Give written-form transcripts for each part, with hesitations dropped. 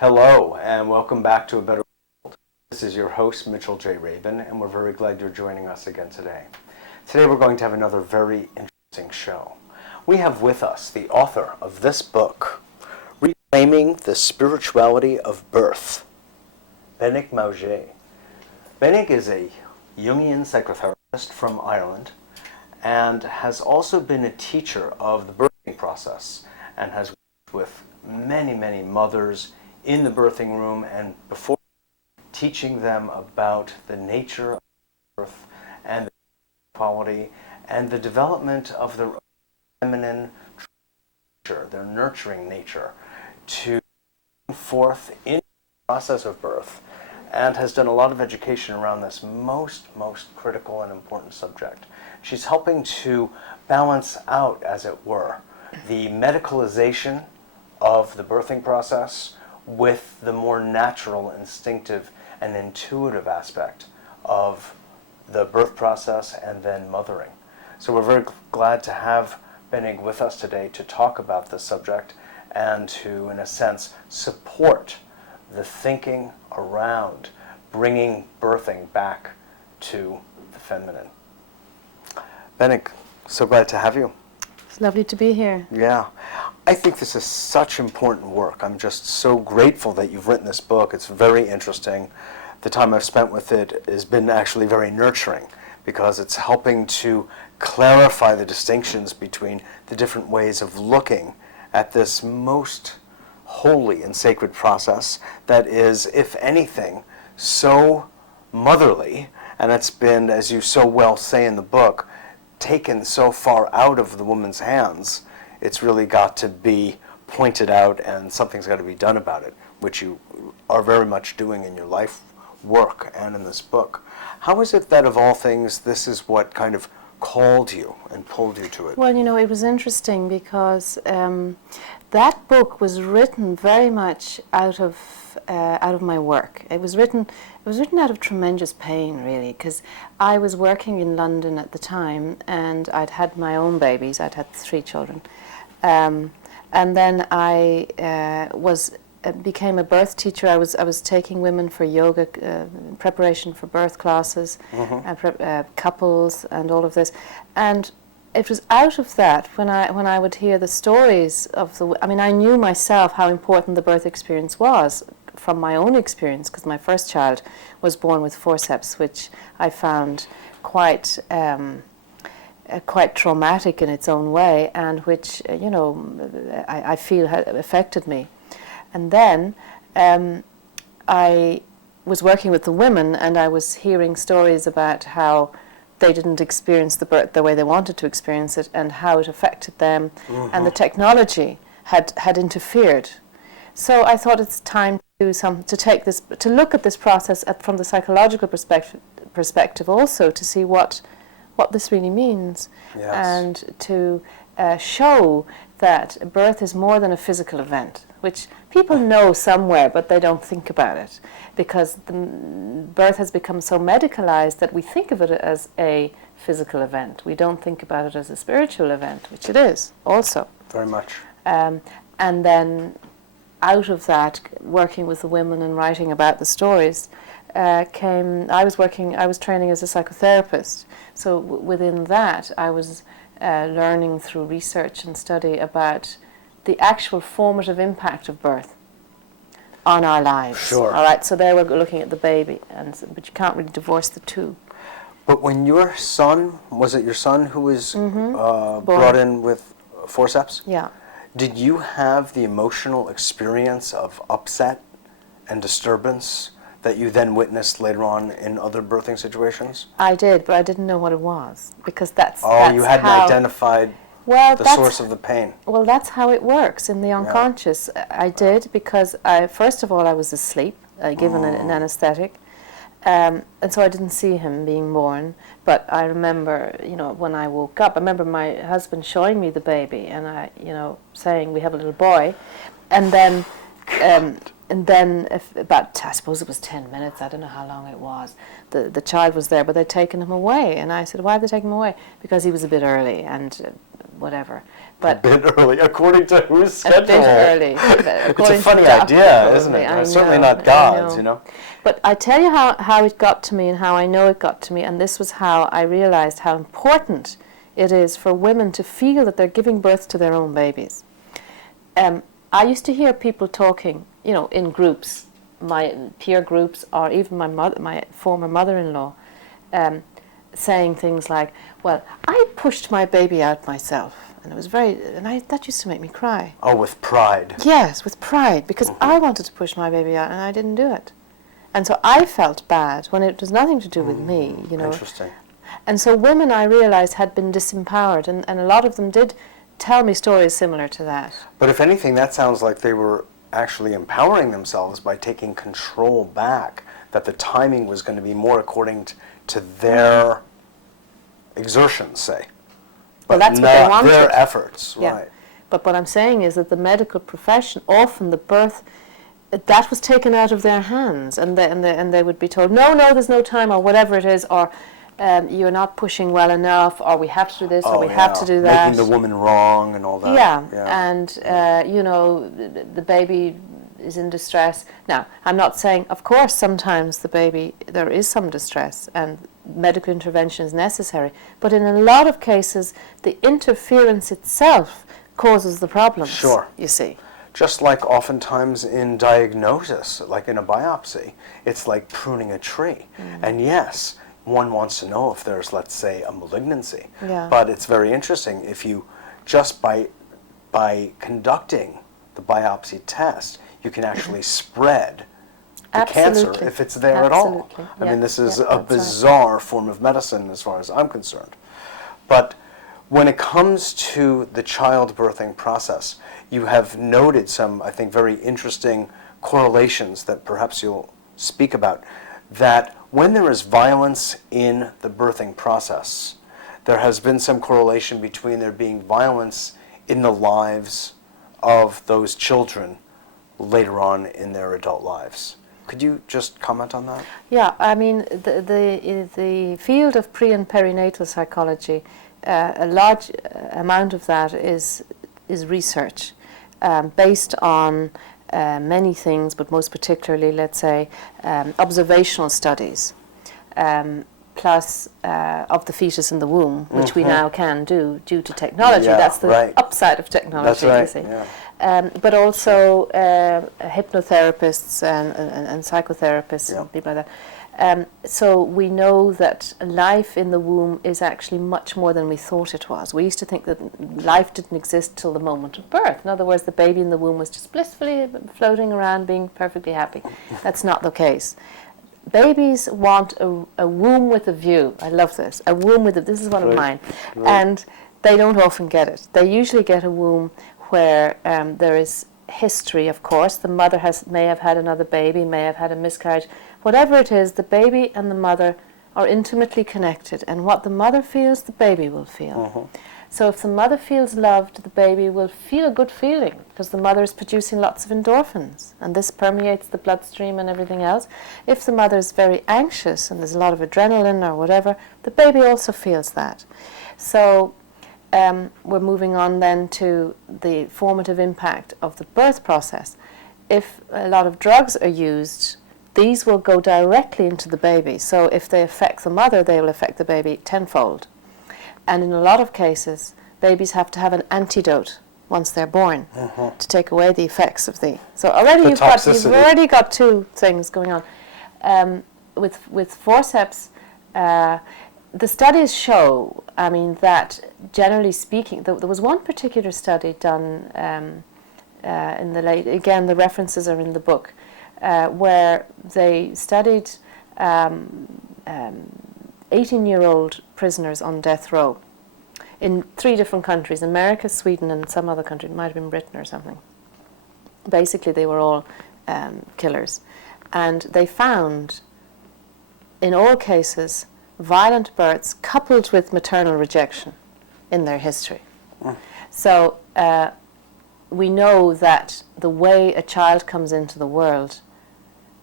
Hello, and welcome back to A Better World. This is your host, Mitchell J. Rabin, and we're very glad you're joining us again today. Today we're going to have another very interesting show. We have with us the author of this book, Reclaiming the Spirituality of Birth, Benig Mauger. Benig is a Jungian psychotherapist from Ireland and has also been a teacher of the birthing process and has worked with many mothers in the birthing room and before, teaching them about the nature of birth and the quality and the development of their feminine nature, their nurturing nature, to bring forth in the process of birth, and has done a lot of education around this most critical and important subject. She's helping to balance out, as it were, the medicalization of the birthing process with the more natural, instinctive, and intuitive aspect of the birth process and then mothering. So we're very glad to have Benig with us today to talk about this subject and to, in a sense, support the thinking around bringing birthing back to the feminine. Benig, so glad to have you. It's lovely to be here. Yeah. I think this is such important work. I'm just so grateful that you've written this book. It's very interesting. The time I've spent with it has been actually very nurturing because it's helping to clarify the distinctions between the different ways of looking at this most holy and sacred process that is, if anything, so motherly, and it's been, as you so well say in the book, taken so far out of the woman's hands. It's really got to be pointed out and something's got to be done about it, which you are very much doing in your life work and in this book. How is it that of all things this is what kind of called you and pulled you to it? Well, you know, it was interesting because that book was written very much out of my work. It was written out of tremendous pain, really, because I was working in London at the time and I'd had my own babies. I'd had 3 children. And then I became a birth teacher. I was taking women for yoga, preparation for birth classes, couples, and all of this. And it was out of that when I would hear the stories of I knew myself how important the birth experience was from my own experience, because my first child was born with forceps, which I found quite traumatic in its own way, and which I feel had affected me. And then I was working with the women, and I was hearing stories about how they didn't experience the birth the way they wanted to experience it, and how it affected them, and the technology had interfered. So I thought it's time to look at this process from the psychological perspective also, to see what this really means, yes. And to show that birth is more than a physical event, which people know somewhere, but they don't think about it, because birth has become so medicalized that we think of it as a physical event. We don't think about it as a spiritual event, which it is also. Very much. And then out of that, working with the women and writing about the stories, I was training as a psychotherapist. So within that, I was learning through research and study about the actual formative impact of birth on our lives. Sure. All right, so there we're looking at the baby, but you can't really divorce the two. But when your son, was it your son who was brought in with forceps? Yeah. Did you have the emotional experience of upset and disturbance that you then witnessed later on in other birthing situations? I did, but I didn't know what it was, because that's you hadn't identified the source of the pain. Well, that's how it works in the unconscious. Yeah. I did, because first of all I was asleep, given an anesthetic, and so I didn't see him being born. But I remember, when I woke up, I remember my husband showing me the baby, and I, saying, "We have a little boy," and then about, I suppose it was 10 minutes, I don't know how long it was, the child was there, but they'd taken him away. And I said, "Why have they taken him away?" Because he was a bit early, and whatever. A bit early, according to whose schedule? A bit early. It's a funny idea, isn't it? I Certainly know, not God's, you know. But I tell you how it got to me and how I know it got to me, and this was how I realized how important it is for women to feel that they're giving birth to their own babies. I used to hear people talking, you know, in groups, my peer groups, or even my former mother-in-law, saying things like, "Well, I pushed my baby out myself," and it was that used to make me cry. Oh, with pride. Yes, with pride, because I wanted to push my baby out and I didn't do it, and so I felt bad when it was nothing to do with me, you know. Interesting. And so women, I realized, had been disempowered, and a lot of them did tell me stories similar to that. But if anything, that sounds like they were actually empowering themselves by taking control back, that the timing was going to be more according to their exertions, say. But Well, that's what they wanted. Their efforts, Yeah. right. But what I'm saying is that the medical profession, often the birth, that was taken out of their hands, and they would be told, no, there's no time, or whatever it is, or you're not pushing well enough, or we have to do this, or we have to do that. Making the woman wrong and all that. Yeah. And, you know, the baby is in distress. Now, I'm not saying, of course, sometimes there is some distress, and medical intervention is necessary, but in a lot of cases, the interference itself causes the problems. Sure. You see. Just like oftentimes in diagnosis, like in a biopsy, it's like pruning a tree. And yes, one wants to know if there's, let's say, a malignancy. Yeah. But it's very interesting if you, just by conducting the biopsy test, you can actually spread the cancer if it's there at all. I mean, this is a bizarre form of medicine as far as I'm concerned. But when it comes to the childbirthing process, you have noted some, I think, very interesting correlations that perhaps you'll speak about, that when there is violence in the birthing process, there has been some correlation between there being violence in the lives of those children later on in their adult lives. Could you just comment on that? Yeah, I mean, the field of pre- and perinatal psychology, a large amount of that is research based on many things, but most particularly, let's say, observational studies, plus of the fetus in the womb, which we now can do due to technology. Yeah, that's the upside of technology, you see. Yeah. But also hypnotherapists and psychotherapists and people like that. So we know that life in the womb is actually much more than we thought it was. We used to think that life didn't exist till the moment of birth. In other words, the baby in the womb was just blissfully floating around, being perfectly happy. That's not the case. Babies want a womb with a view. I love this. A womb with a... This is one of mine. Right. And they don't often get it. They usually get a womb where there is history, of course. The mother may have had another baby, may have had a miscarriage. Whatever it is, the baby and the mother are intimately connected, and what the mother feels, the baby will feel. So if the mother feels loved, the baby will feel a good feeling, because the mother is producing lots of endorphins, and this permeates the bloodstream and everything else. If the mother is very anxious and there's a lot of adrenaline or whatever, the baby also feels that. So we're moving on then to the formative impact of the birth process. If a lot of drugs are used, these will go directly into the baby. So if they affect the mother, they will affect the baby tenfold. And in a lot of cases, babies have to have an antidote once they're born to take away the effects of the... So already you've already got two things going on. With forceps, the studies show, I mean, that generally speaking, there was one particular study done in the late... Again, the references are in the book. Where they studied 18-year-old prisoners on death row in 3 different countries, America, Sweden, and some other country. It might have been Britain or something. Basically, they were all killers. And they found, in all cases, violent births coupled with maternal rejection in their history. So we know that the way a child comes into the world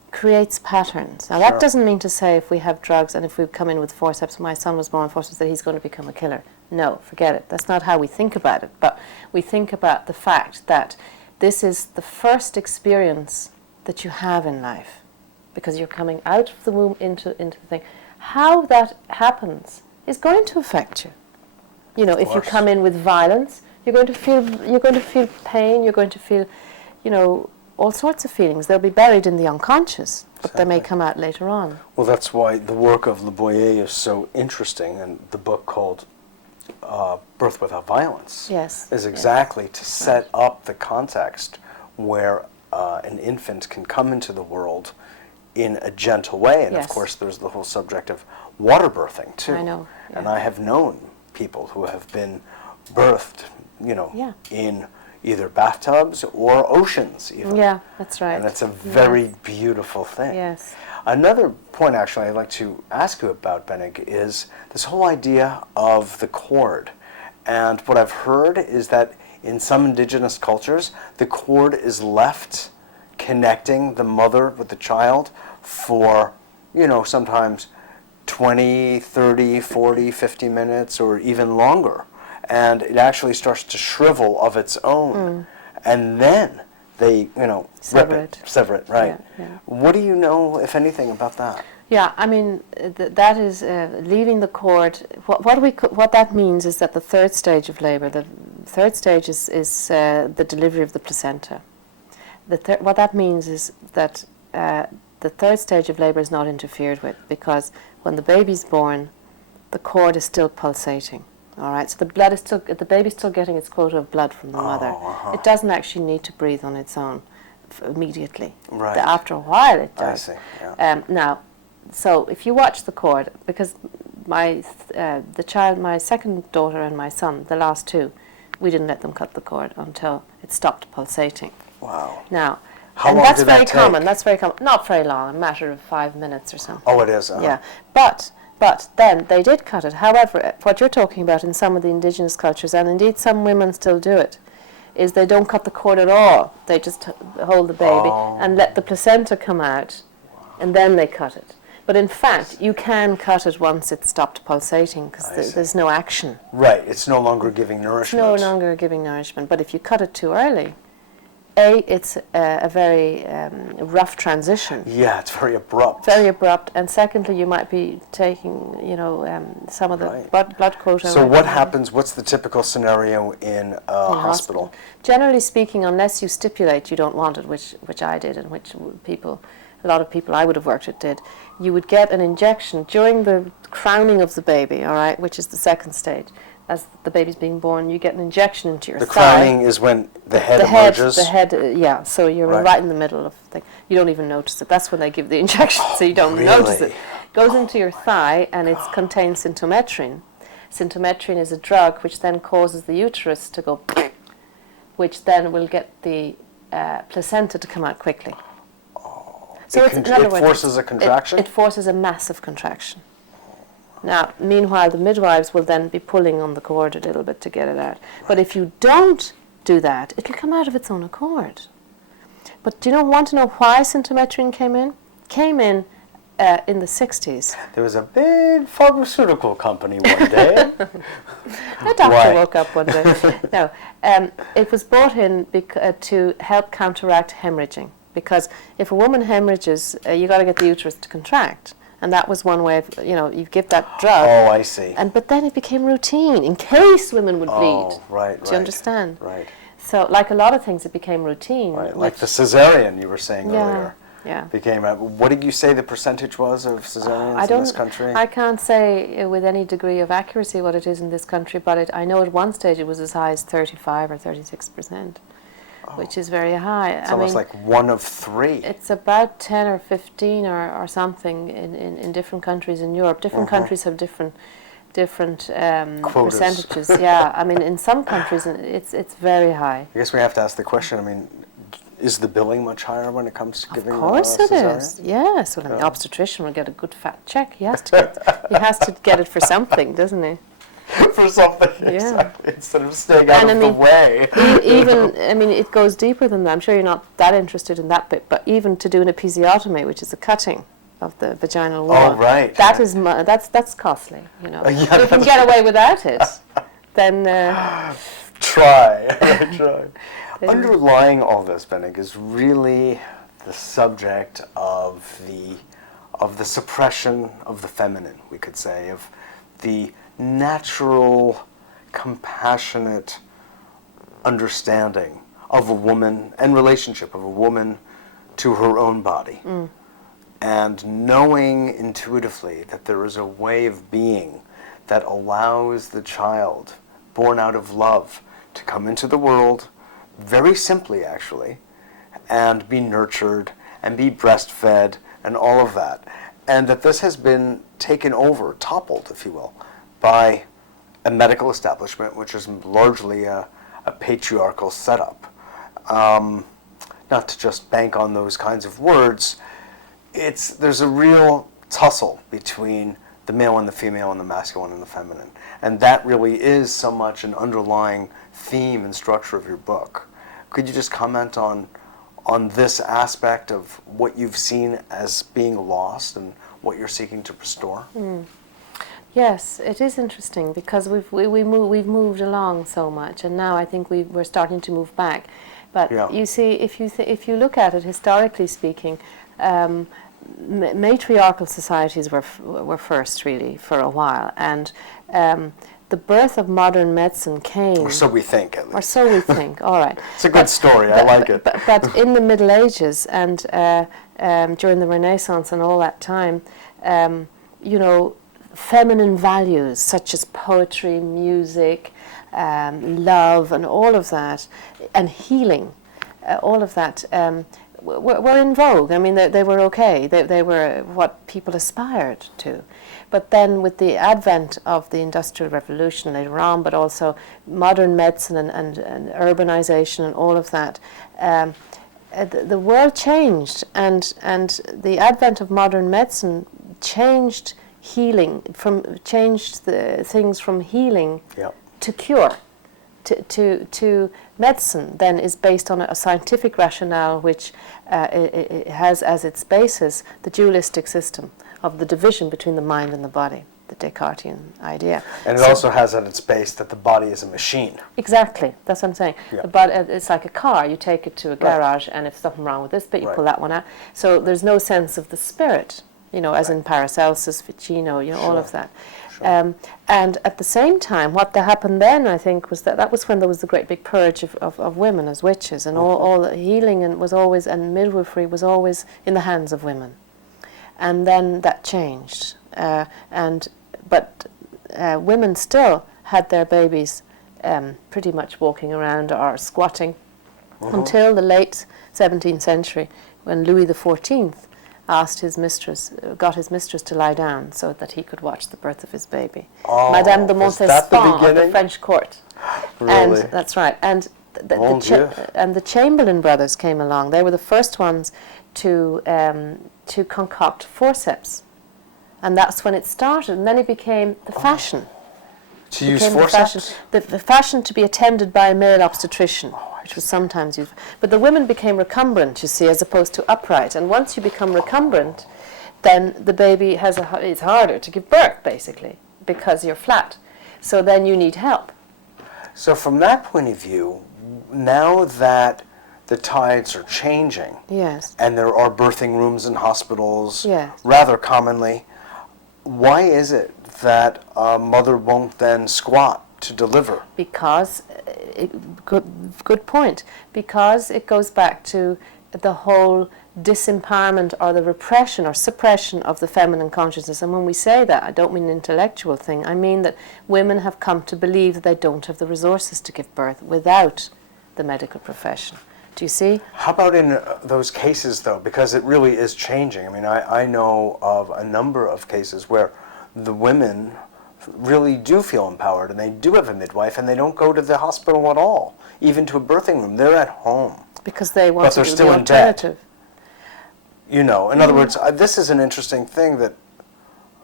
creates patterns. Now Sure. that doesn't mean to say if we have drugs and if we come in with forceps, my son was born with forceps, that he's going to become a killer. No, forget it. That's not how we think about it. But we think about the fact that this is the first experience that you have in life, because you're coming out of the womb into the thing. How that happens is going to affect you. You know, if you come in with violence, you're going to feel pain. You're going to feel, you know, all sorts of feelings. They'll be buried in the unconscious, but they may come out later on. Well, that's why the work of Le Boyer is so interesting, and the book called Birth Without Violence is exactly to set up the context where an infant can come into the world in a gentle way. And of course there's the whole subject of water birthing too. I know. And I have known people who have been birthed, you know, in either bathtubs or oceans even. Yeah, that's right. And it's a very beautiful thing. Yes. Another point actually I'd like to ask you about, Benig, is this whole idea of the cord. And what I've heard is that in some indigenous cultures, the cord is left connecting the mother with the child for, you know, sometimes 20, 30, 40, 50 minutes or even longer. And it actually starts to shrivel of its own. And then they, you know, sever it, right. Yeah. What do you know, if anything, about that? Yeah, I mean, that is leaving the cord. What that means is that the third stage of labour, the third stage is the delivery of the placenta. What that means is that the third stage of labour is not interfered with, because when the baby's born, the cord is still pulsating. All right, so the baby's still getting its quota of blood from the mother. It doesn't actually need to breathe on its own immediately. Right. After a while, it does. I see. Yeah. Now, so if you watch the cord, because my second daughter and my son, the last two, we didn't let them cut the cord until it stopped pulsating. Wow. Now, How long that's did very that common. take? That's very common. Not very long, a matter of 5 minutes or something. Oh, it is. Yeah, but then they did cut it. However, what you're talking about in some of the indigenous cultures, and indeed some women still do it, is they don't cut the cord at all. They just hold the baby and let the placenta come out, and then they cut it. But in fact, you can cut it once it's stopped pulsating, because there's no action. Right, it's no longer giving nourishment. It's no longer giving nourishment. But if you cut it too early, it's a very rough transition. Yeah, it's very abrupt. Very abrupt. And secondly, you might be taking, you know, some of the blood quota. So what happens, what's the typical scenario in a hospital? Generally speaking, unless you stipulate you don't want it, which I did, and which a lot of people I would have worked with did, you would get an injection during the crowning of the baby, all right, which is the second stage. As the baby's being born, you get an injection into your thigh. The crowning is when the head emerges? The head, yeah, so you're right in the middle of the thing. You don't even notice it. That's when they give the injection, so you don't notice it. It goes into your thigh, and it contains symptometrin. Symptometrin is a drug which then causes the uterus to go, which then will get the placenta to come out quickly. So it forces a contraction? It forces a massive contraction. Now, meanwhile, the midwives will then be pulling on the cord a little bit to get it out. But if you don't do that, it'll come out of its own accord. But do you want to know why symptometrin came in? Came in the 60s. There was a big pharmaceutical company one day. The doctor woke up one day. No, it was brought in to help counteract hemorrhaging. Because if a woman hemorrhages, you got to get the uterus to contract. And that was one way of, you give that drug. Oh, I see. But then it became routine, in case women would bleed. Oh, right. Do you understand? Right. So, like a lot of things, it became routine. Right, like the cesarean you were saying earlier. Yeah. What did you say the percentage was of cesareans in this country? I can't say with any degree of accuracy what it is in this country, but I know at one stage it was as high as 35 or 36%. Which is very high. It's almost like 1 of 3. It's about 10 or 15 or something in different countries in Europe. Different countries have different percentages. Yeah, I mean, in some countries it's very high. I guess we have to ask the question, I mean, is the billing much higher when it comes to giving a cesarean? Of course it is, yes. Well, the obstetrician will get a good fat check. He has to get it for something, doesn't he? for something exactly, instead of staying out of the way. Even, I mean, it goes deeper than that. I'm sure you're not that interested in that bit, but even to do an episiotomy, which is a cutting of the vaginal wall. Oh, right. That is that's costly, you know. Yeah, if you can get away without it, then try. Underlying all this, Benig, is really the subject of the suppression of the feminine, we could say, of the natural, compassionate understanding of a woman and relationship of a woman to her own body. And knowing intuitively that there is a way of being that allows the child born out of love to come into the world, very simply actually, and be nurtured and be breastfed and all of that. And that this has been taken over, toppled, if you will, by a medical establishment, which is largely a patriarchal setup. Not to just bank on those kinds of words, there's a real tussle between the male and the female and the masculine and the feminine. And that really is so much an underlying theme and structure of your book. Could you just comment on this aspect of what you've seen as being lost and what you're seeking to restore? Yes, it is interesting because we've moved along so much, and now I think we're starting to move back. But you see, if you look at it historically speaking, matriarchal societies were first, really, for a while, and the birth of modern medicine came... Or so we think, at least. Or so we think, all right. It's a good story, I like it. But in the Middle Ages and during the Renaissance and all that time, you know, feminine values such as poetry, music, love, and all of that, and healing, all of that... were in vogue. I mean, they were okay. They were what people aspired to. But then with the advent of the Industrial Revolution later on, but also modern medicine and urbanization and all of that, the world changed. And the advent of modern medicine changed changed the things from healing to cure. To medicine then is based on a scientific rationale which it has as its basis the dualistic system of the division between the mind and the body, the Descartesian idea. And it also has at its base that the body is a machine. Exactly, that's what I'm saying. Yeah. But it's like a car. You take it to a garage, and if there's something wrong with this bit, you pull that one out. So there's no sense of the spirit, you know, as in Paracelsus, Ficino, you know, all of that. And at the same time, what happened then, I think, was that was when there was the great big purge of women as witches, and all the healing and midwifery was always in the hands of women. And then that changed, but women still had their babies pretty much walking around or squatting until the late 17th century, when Louis XIV got his mistress to lie down so that he could watch the birth of his baby. Madame de Montespan of the French court. Really? And that's right. And the Chamberlain brothers came along. They were the first ones to concoct forceps, and that's when it started. And then it became the fashion. To use forceps? The fashion to be attended by a male obstetrician, which was sometimes used. But the women became recumbent, you see, as opposed to upright. And once you become recumbent, then the baby it's harder to give birth, basically, because you're flat. So then you need help. So from that point of view, now that the tides are changing, yes, and there are birthing rooms in hospitals, yes, rather commonly, why is it that a mother won't then squat to deliver? Because, good point, because it goes back to the whole disempowerment or the repression or suppression of the feminine consciousness. And when we say that, I don't mean an intellectual thing. I mean that women have come to believe that they don't have the resources to give birth without the medical profession. Do you see? How about in those cases, though? Because it really is changing. I mean, I know of a number of cases where the women really do feel empowered, and they do have a midwife, and they don't go to the hospital at all, even to a birthing room. They're at home. Because they want to do the alternative. You know, in other words, this is an interesting thing that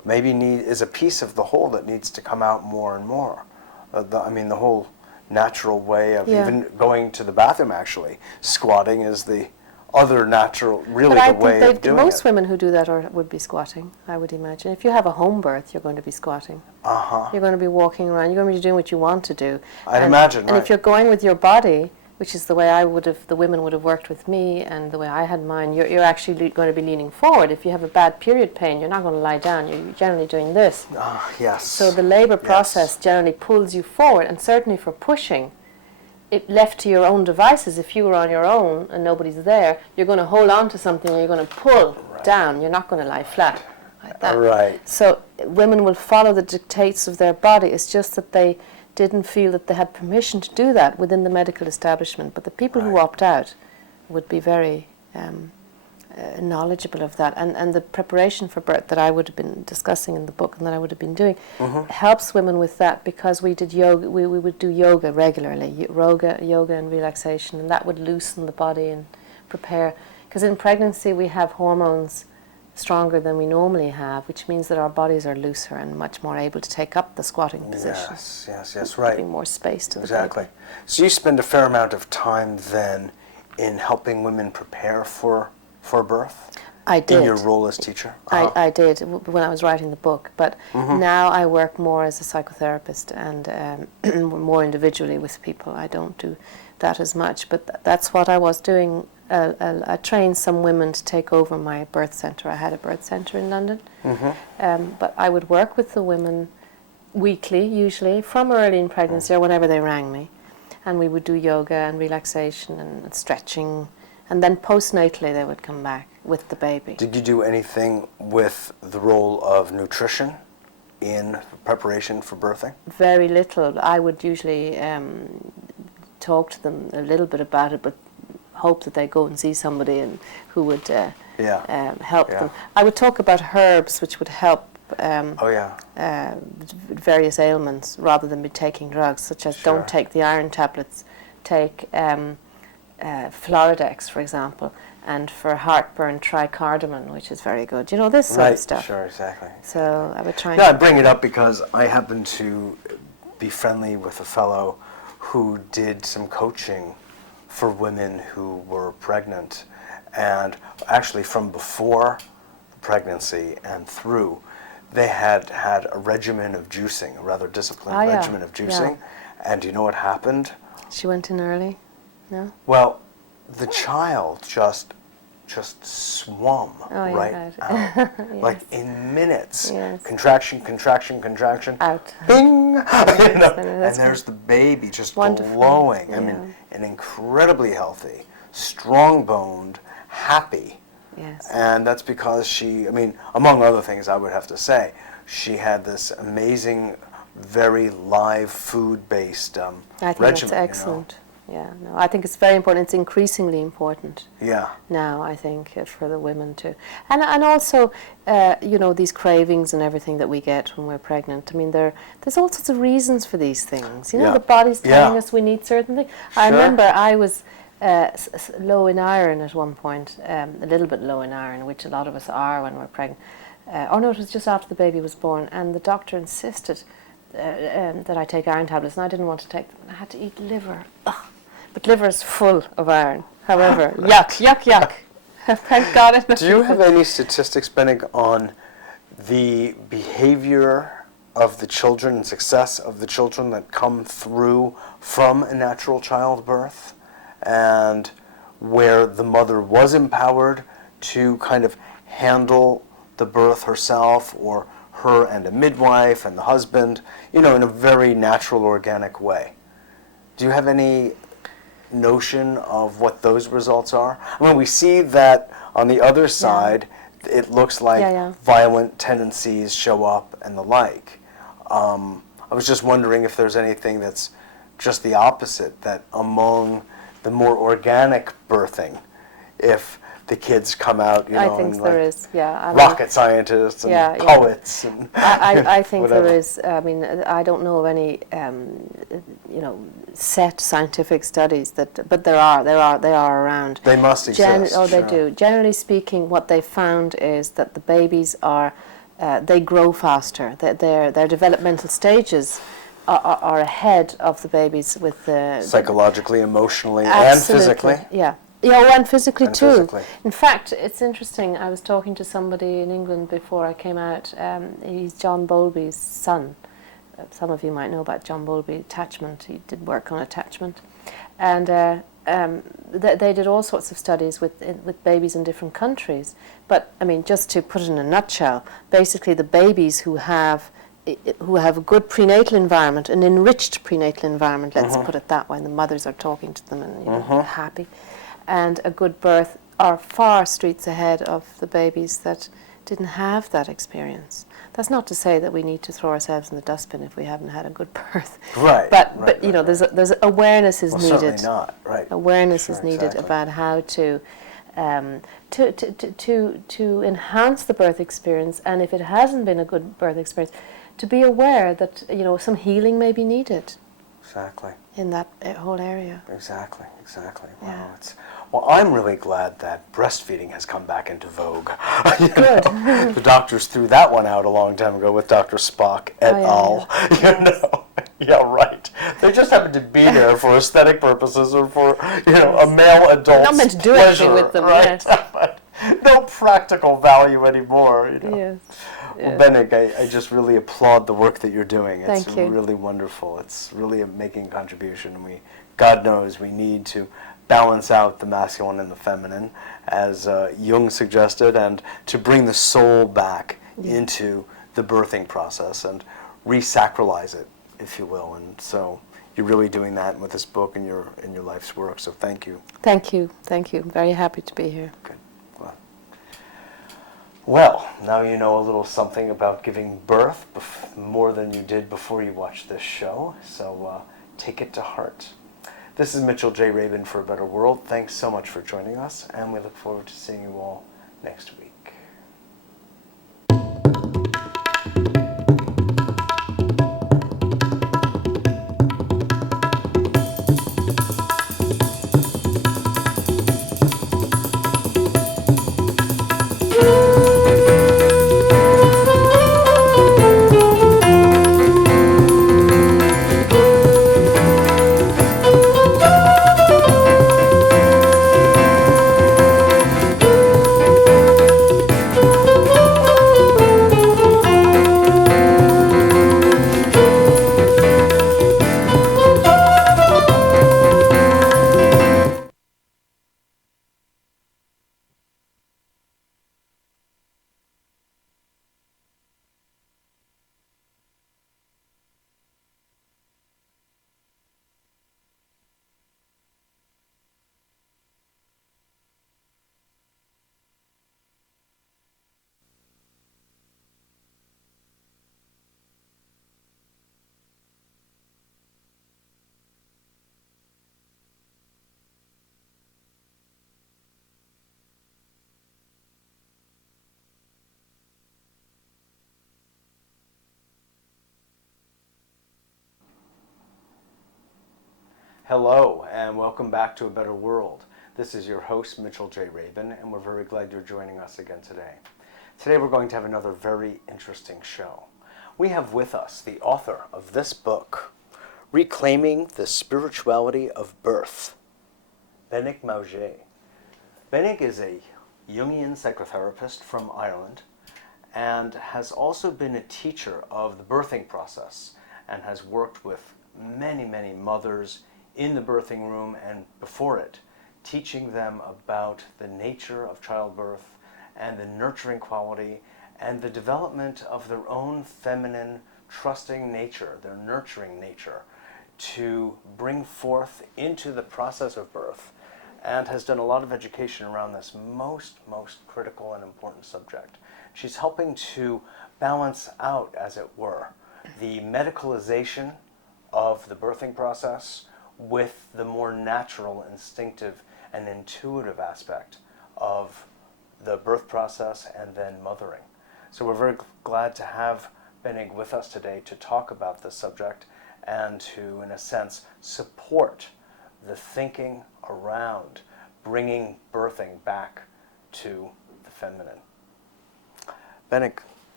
maybe is a piece of the whole that needs to come out more and more. The whole natural way of even going to the bathroom, actually. Squatting is the other natural, really the way of doing it. Most women who do that would be squatting, I would imagine. If you have a home birth, you're going to be squatting. You're going to be walking around. You're going to be doing what you want to do. I'd imagine, and if you're going with your body, which is the way the women would have worked with me and the way I had mine, you're actually going to be leaning forward. If you have a bad period pain, you're not going to lie down. You're generally doing this. Yes. So the labor process generally pulls you forward, and certainly for pushing, it left to your own devices, if you were on your own and nobody's there, you're going to hold on to something and you're going to pull down. You're not going to lie flat like that. Right. So women will follow the dictates of their body. It's just that they didn't feel that they had permission to do that within the medical establishment. But the people who opt out would be very knowledgeable of that. And the preparation for birth that I would have been discussing in the book and that I would have been doing helps women with that, because we did yoga. We would do yoga regularly, yoga and relaxation, and that would loosen the body and prepare. Because in pregnancy we have hormones stronger than we normally have, which means that our bodies are looser and much more able to take up the squatting position. Yes, right. Giving more space to the Exactly. baby. So you spend a fair amount of time then in helping women prepare for birth? I did. In your role as teacher? I did when I was writing the book, but now I work more as a psychotherapist and more individually with people. I don't do that as much, but that's what I was doing. I trained some women to take over my birth centre. I had a birth centre in London, but I would work with the women weekly, usually, from early in pregnancy or whenever they rang me, and we would do yoga and relaxation and stretching, and then postnatally they would come back with the baby. Did you do anything with the role of nutrition in preparation for birthing? Very little. I would usually talk to them a little bit about it, but hope that they go and see somebody and who would help them. I would talk about herbs which would help various ailments rather than be taking drugs, such as don't take the iron tablets, take Floridex, for example, and for heartburn, try cardamom, which is very good. You know, this sort of stuff. Sure, exactly. So I would try. I bring it up because I happen to be friendly with a fellow who did some coaching for women who were pregnant, and actually from before pregnancy and through, they had a regimen of juicing, a rather disciplined regimen of juicing. And do you know what happened? She went in early? No? Well, the child just swum out. Like in minutes. Contraction. Out. Bing! And there's the baby just glowing. I mean, and incredibly healthy, strong-boned, happy. Yes. And that's because she, among other things, I would have to say, she had this amazing, very live food-based regimen. I think that's excellent. I think it's very important. It's increasingly important. Now, I think, for the women too, and also, these cravings and everything that we get when we're pregnant. There's all sorts of reasons for these things. The body's telling us we need certain things. I remember I was low in iron at one point, a little bit low in iron, which a lot of us are when we're pregnant. It was just after the baby was born, and the doctor insisted that I take iron tablets, and I didn't want to take them. I had to eat liver. Ugh. But liver is full of iron. However, yuck. Thank God. Do you have any statistics, Benig, on the behavior of the children and success of the children that come through from a natural childbirth, and where the mother was empowered to kind of handle the birth herself, or her and a midwife and the husband, in a very natural, organic way? Do you have any notion of what those results are? We see that on the other side, it looks like violent tendencies show up and the like. I was just wondering if there's anything that's just the opposite, that among the more organic birthing, if the kids come out, I think there is, rocket scientists and poets. And I think there is. I don't know of any, set scientific studies but they are around. They must exist. They do. Generally speaking, what they found is that the babies are they grow faster. Their developmental stages are ahead of the babies with the Psychologically, emotionally, and absolutely, physically. Yeah. Yeah, and physically And too. physically. In fact, it's interesting. I was talking to somebody in England before I came out. He's John Bowlby's son. Some of you might know about John Bowlby attachment. He did work on attachment, and they did all sorts of studies with babies in different countries. But I mean, just to put it in a nutshell, basically the babies who have a good prenatal environment, an enriched prenatal environment, let's put it that way, and the mothers are talking to them and happy, and a good birth, are far streets ahead of the babies that didn't have that experience. That's not to say that we need to throw ourselves in the dustbin if we haven't had a good birth. Right. But you know, there's awareness is needed. Certainly not. Right. Awareness Sure, is needed exactly. about how to enhance the birth experience, and if it hasn't been a good birth experience, to be aware that some healing may be needed. Exactly. In that whole area. Exactly. Wow. Yeah. Well, I'm really glad that breastfeeding has come back into vogue. Good. The doctors threw that one out a long time ago with Dr. Spock et al. Yeah, right. They just happened to be there for aesthetic purposes or for, a male adult's Not meant to do pleasure, anything with them, right? yes. But no practical value anymore, Yes. Well, Benig, I just really applaud the work that you're doing. It's Thank you. really wonderful. It's really making a contribution. God knows we need to balance out the masculine and the feminine, as Jung suggested, and to bring the soul back into the birthing process and re-sacralize it, if you will. And so you're really doing that with this book and your life's work. So thank you. Thank you. I'm very happy to be here. Good. Well, now you know a little something about giving birth, more than you did before you watched this show. So take it to heart. This is Mitchell J. Rabin for A Better World. Thanks so much for joining us, and we look forward to seeing you all next week. Hello, and welcome back to A Better World. This is your host, Mitchell J. Rabin, and we're very glad you're joining us again today. Today we're going to have another very interesting show. We have with us the author of this book, Reclaiming the Spirituality of Birth, Benig Mauger. Benig is a Jungian psychotherapist from Ireland and has also been a teacher of the birthing process and has worked with many, many mothers in the birthing room and before it, teaching them about the nature of childbirth and the nurturing quality and the development of their own feminine, trusting nature, their nurturing nature, to bring forth into the process of birth, and has done a lot of education around this most critical and important subject. She's helping to balance out, as it were, the medicalization of the birthing process with the more natural, instinctive, and intuitive aspect of the birth process and then mothering. So we're very glad to have Benig with us today to talk about this subject and to, in a sense, support the thinking around bringing birthing back to the feminine. Benig,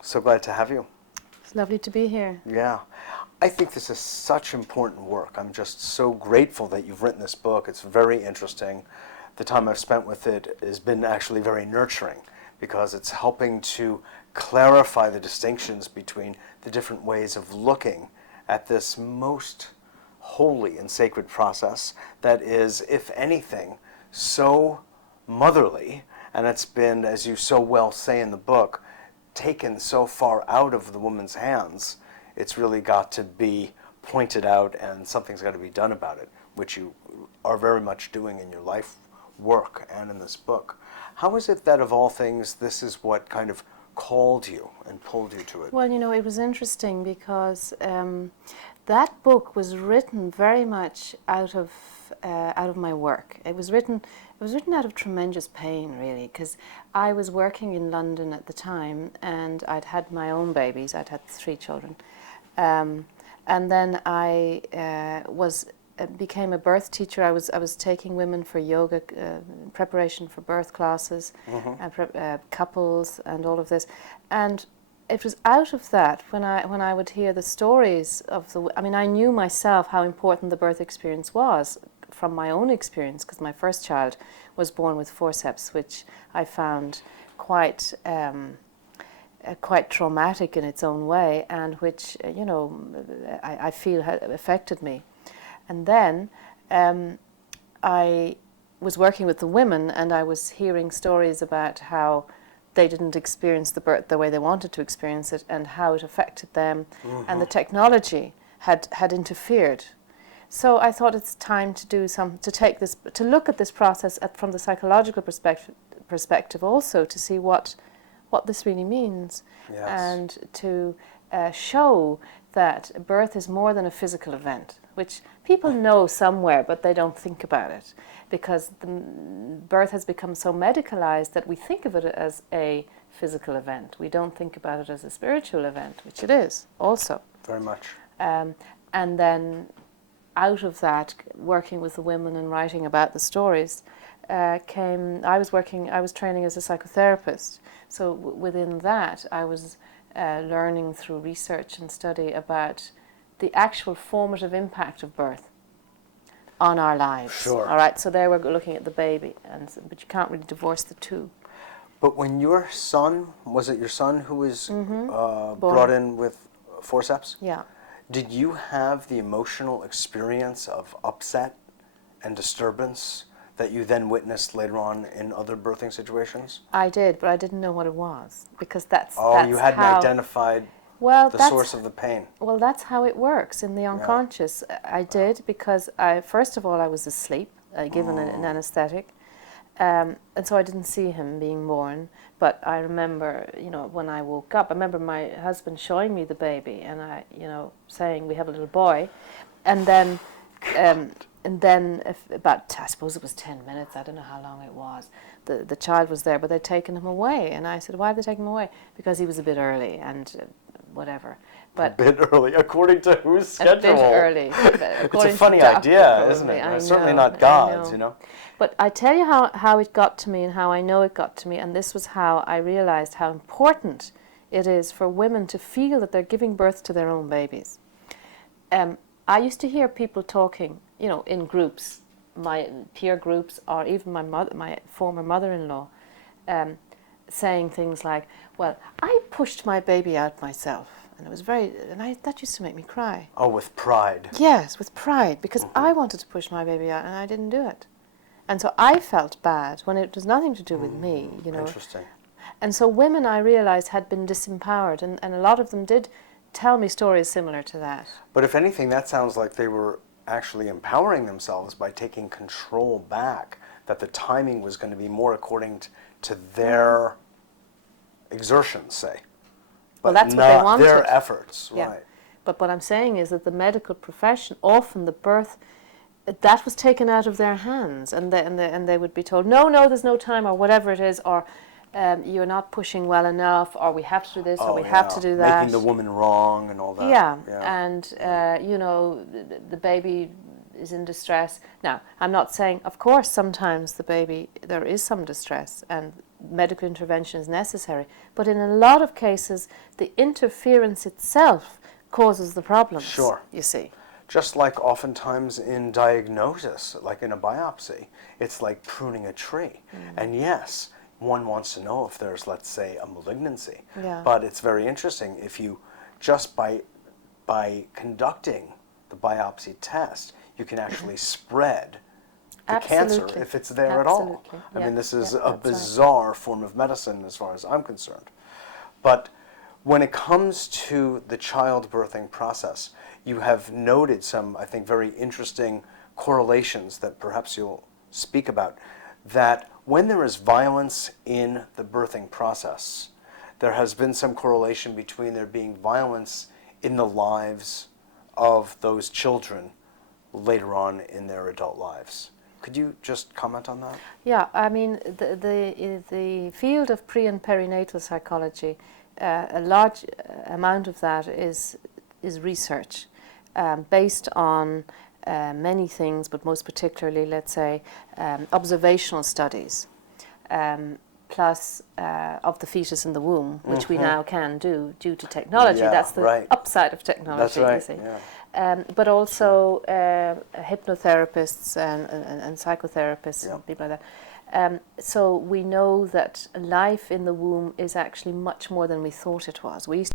So glad to have you. It's lovely to be here. Yeah. I think this is such important work. I'm just so grateful that you've written this book. It's very interesting. The time I've spent with it has been actually very nurturing because it's helping to clarify the distinctions between the different ways of looking at this most holy and sacred process that is, if anything, so motherly, and it's been, as you so well say in the book, taken so far out of the woman's hands. It's really got to be pointed out and something's got to be done about it, which you are very much doing in your life work and in this book. How is it that of all things this is what kind of called you and pulled you to it? Well, it was interesting because that book was written very much out of my work. It was written out of tremendous pain, really, because I was working in London at the time, and I'd had my own babies. I'd had 3 children, and then I became a birth teacher. I was taking women for yoga, preparation for birth classes, and couples, and all of this, and it was out of that when I would hear the stories of I knew myself how important the birth experience was from my own experience, because my first child was born with forceps, which I found quite traumatic in its own way, and which I feel had affected me. And then I was working with the women, and I was hearing stories about how they didn't experience the birth the way they wanted to experience it, and how it affected them, and the technology had interfered. So I thought it's time to to look at this process from the psychological perspective also, to see what this really means, Yes. and to show that birth is more than a physical event, which people know somewhere, but they don't think about it, because birth has become so medicalized that we think of it as a physical event. We don't think about it as a spiritual event, which it is also. Very much. And then out of that, working with the women and writing about the stories, I was training as a psychotherapist. So within that, I was learning through research and study about the actual formative impact of birth on our lives. Sure. All right, so there we're looking at the baby, but you can't really divorce the two. But when your son, was it your son who was brought in with forceps? Yeah. Did you have the emotional experience of upset and disturbance that you then witnessed later on in other birthing situations? I did, but I didn't know what it was, because that's you hadn't identified the source of the pain. Well, that's how it works in the unconscious. Yeah. I did, because first of all I was asleep, given an anesthetic, and so I didn't see him being born. But I remember, when I woke up, I remember my husband showing me the baby, and I, saying we have a little boy, and then about, I suppose it was 10 minutes, I don't know how long it was, the child was there, but they'd taken him away. And I said, why did they take him away? Because he was a bit early, and whatever. But a bit early, according to whose schedule? A bit early. It's a funny idea, isn't it? It's certainly not God's, But I tell you how it got to me, and how I know it got to me, and this was how I realized how important it is for women to feel that they're giving birth to their own babies. I used to hear people talking, in groups, my peer groups, or even my former mother-in-law, saying things like, well, I pushed my baby out myself. And it was that used to make me cry. Oh, with pride. Yes, with pride, because I wanted to push my baby out and I didn't do it. And so I felt bad when it was nothing to do with me, Interesting. And so women, I realized, had been disempowered, and a lot of them did tell me stories similar to that. But if anything, that sounds like they were actually empowering themselves by taking control back, that the timing was going to be more according to their exertions, say. Well, that's what they wanted. Their efforts, yeah. Right. But what I'm saying is that the medical profession, often the birth, that was taken out of their hands, and they would be told, no, there's no time, or whatever it is, or you're not pushing well enough, or we have to do this, or we have to do that. Making the woman wrong and all that. Yeah. And, the baby is in distress. Now, I'm not saying, of course, sometimes there is some distress, and medical intervention is necessary. But in a lot of cases, the interference itself causes the problems. Sure. You see. Just like oftentimes in diagnosis, like in a biopsy, it's like pruning a tree. And yes, one wants to know if there's, let's say, a malignancy. Yeah. But it's very interesting if you, just by conducting the biopsy test, you can actually spread the cancer Absolutely. if it's there at all. Absolutely. I Yeah. mean, this is Yeah, a that's right. bizarre form of medicine as far as I'm concerned. But when it comes to the childbirthing process, you have noted some, I think, very interesting correlations that perhaps you'll speak about, that when there is violence in the birthing process, there has been some correlation between there being violence in the lives of those children later on in their adult lives. Could you just comment on that? Yeah, I mean, the field of pre and perinatal psychology, a large amount of that is research based on many things, but most particularly, let's say, observational studies, plus of the fetus in the womb, which we now can do due to technology. Yeah, That's the right. upside of technology, That's right, you see. yeah. But also hypnotherapists and psychotherapists Yeah. and people like that. So we know that life in the womb is actually much more than we thought it was. We used